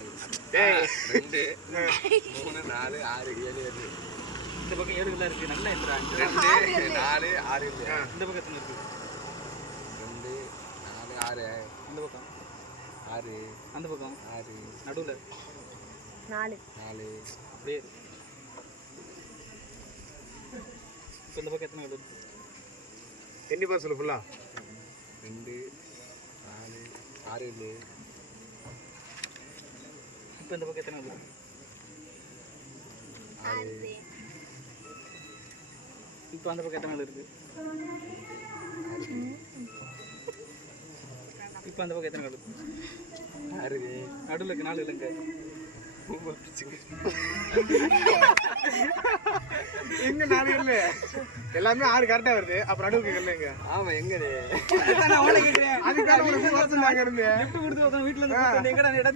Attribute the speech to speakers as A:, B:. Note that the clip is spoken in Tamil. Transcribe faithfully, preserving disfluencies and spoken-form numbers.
A: ரெண்டு மூணு நாலு ஆறு ஏழு ஏழு
B: இந்த பக்கம் ஏழு தான் இருக்கு. நல்லா எந்திராங்க.
A: ரெண்டு நாலு ஆறு
B: இந்த பக்கத்துல இருக்கு.
A: ரெண்டு நாலு ஆறு
B: இந்த பக்கம்
A: ஆறு
B: அந்த பக்கம்
A: ஆறு
B: நடுவுல
C: நாலு
A: நாலு
B: அப்படியே. இப்போ இந்த பக்கம் எத்தனை இருக்கு?
D: எண்ணி பார் சொல்லு ஃபுல்லா.
A: ரெண்டு நாலு ஆறு ஏழு.
B: இப்போ இந்த பக்கம் எத்தனை இருக்கு?
A: ஆறு.
B: இப்போ அந்த பக்கம் எத்தனை இருக்கு? இப்போ அந்த பக்கம் எத்தனை இருக்கு?
A: ஆறு.
B: நடுவில் இருக்கு நாலு இல்லைங்க.
D: எங்க நாலு இல்ல எல்லாமே ஆறு கரெக்டா வருது. அப்புறம் நடுவுக்கு இல்லைங்க.
A: ஆமா எங்க
B: நான் அவனை கேட்கிறேன்.
D: அதுக்காக ஒரு வருஷம் நாங்க இருந்து
B: வீட்டுல இருந்து